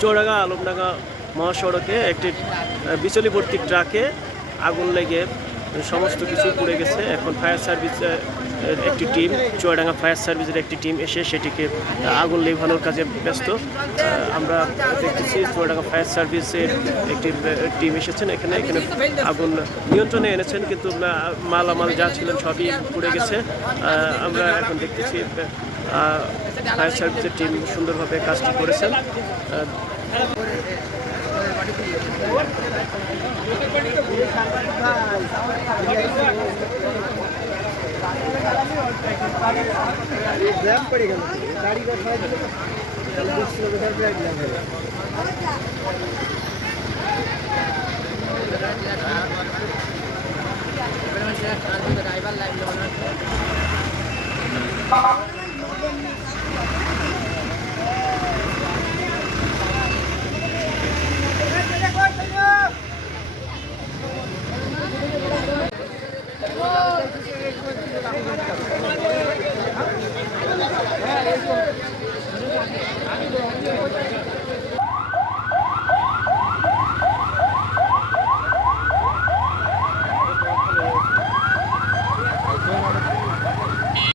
চৌরাঙ্গা আলমডাঙ্গা মহাসড়কে একটি বিচলিবর্তী ট্রাকে আগুন লেগে সমস্ত কিছু পুড়ে গেছে। এখন ফায়ার সার্ভিস একটি টিম, চুয়াডাঙ্গা ফায়ার সার্ভিসের একটি টিম এসে সেটিকে আগুন নেভানোর কাজে ব্যস্ত। আমরা দেখতেছি চুয়াডাঙ্গা ফায়ার সার্ভিসের একটি টিম এসেছেন এখানে আগুন নিয়ন্ত্রণে এনেছেন, কিন্তু মালামাল যা ছিলেন সবই পুড়ে গেছে। আমরা এখন দেখতেছি ফায়ার সার্ভিসের টিম সুন্দরভাবে কাজটি করেছেন। पड़ गया गाड़ी का ड्राइवर लाइव